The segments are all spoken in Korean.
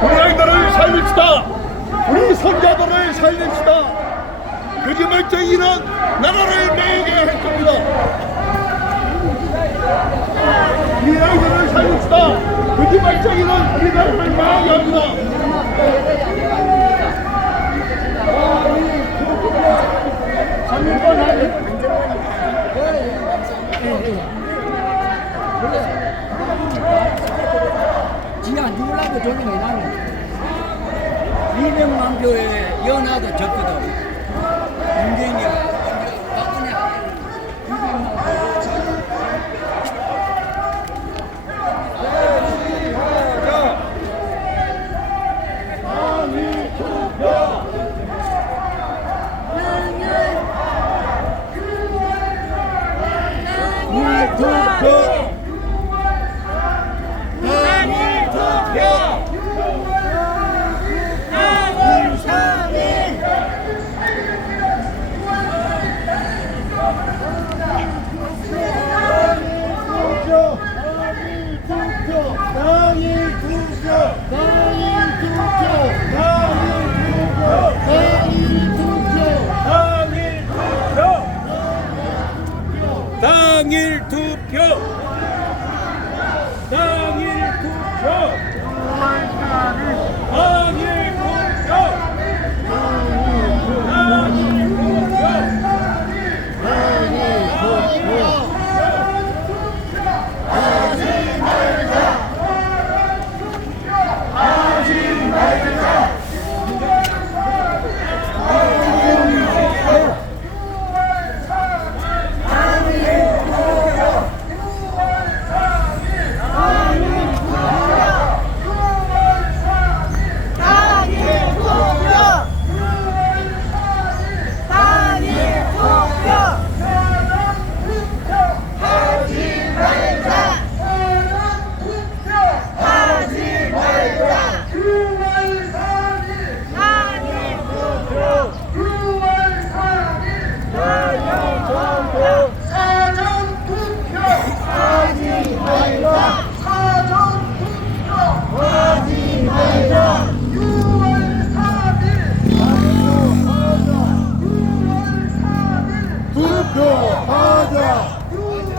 고양이들을 살립시다. 우리 손자들을 살립시다. 그지멀쩡이는 나라를 매게 할 겁니다. 누구라고 돌리면 나는 이명만 교회 연하도 적거든. 문재인이가 당일 투표 당일 투표 당일 투표 당일 투표 당일 투표! 당일 투표! 하지 말자! 하지 말자! 9월 4일, 당일 투표! 9월 4일, 당일 사전 투표, 하지 말자! 사전 투표, 하지 말자! 6월 4일, 6월 4일, 투표 하자! 6월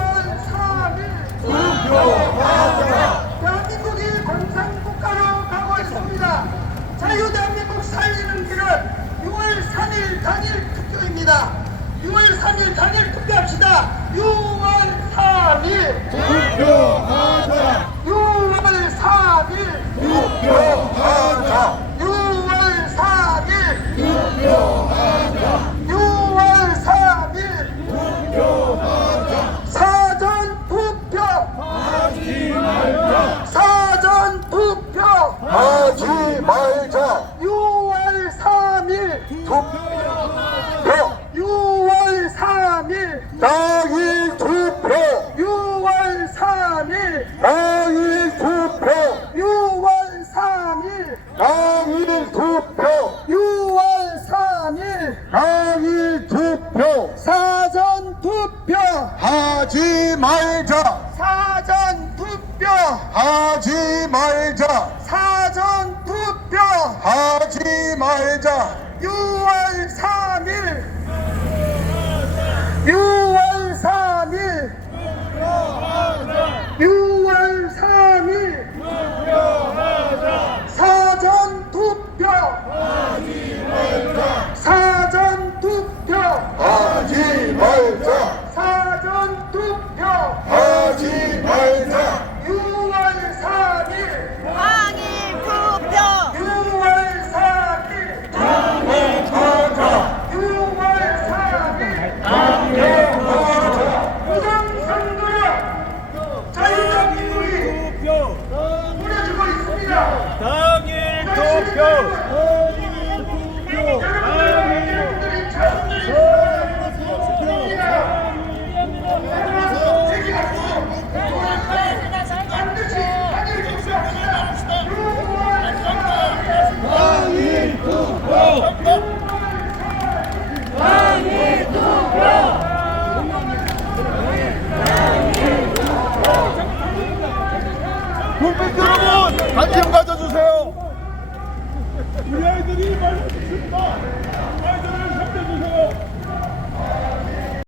4일, 투표하자! 대한민국이 공산국가로 가고 있습니다. 자유대한민국 살리는 길은 6월 3일 단일 투표입니다. 6월 3일 단일 투표합시다. 6월 3일, 투표하자! 6월 4일, 투표하자! 6월 4일, 투표하자! 6월 4일 투표하자! 사전 투표, 하지 말자! 사전 투표, 하지 말자! 6월 3일, 투표! 6월 3일, 당일 투표! 6월 3일, 당일 투표! 6월 3일, 당일 투표! 6월 3일, 당일 투표! 사전 투표, 하지 말자! 사전 투표, 하지 말자! 사전 투표, 하지 말자! 6월 3일, 6월 3일, 6월 3일, 사전 투표, 사전 투표, 하지 말자! 사전 투표, 하지 말자! 6월 4일, 당일 투표! 6월 4일, 하자! 6월 4일, 부정선거야 자유대한민국이 투표 무너지고 있습니다. 당일 투표 여러분들이 자손들이 반드시 단일 투표합시다. 6월 4일 국민 여러분 관심 가져주세요. 우리 아이들이 말했습니다.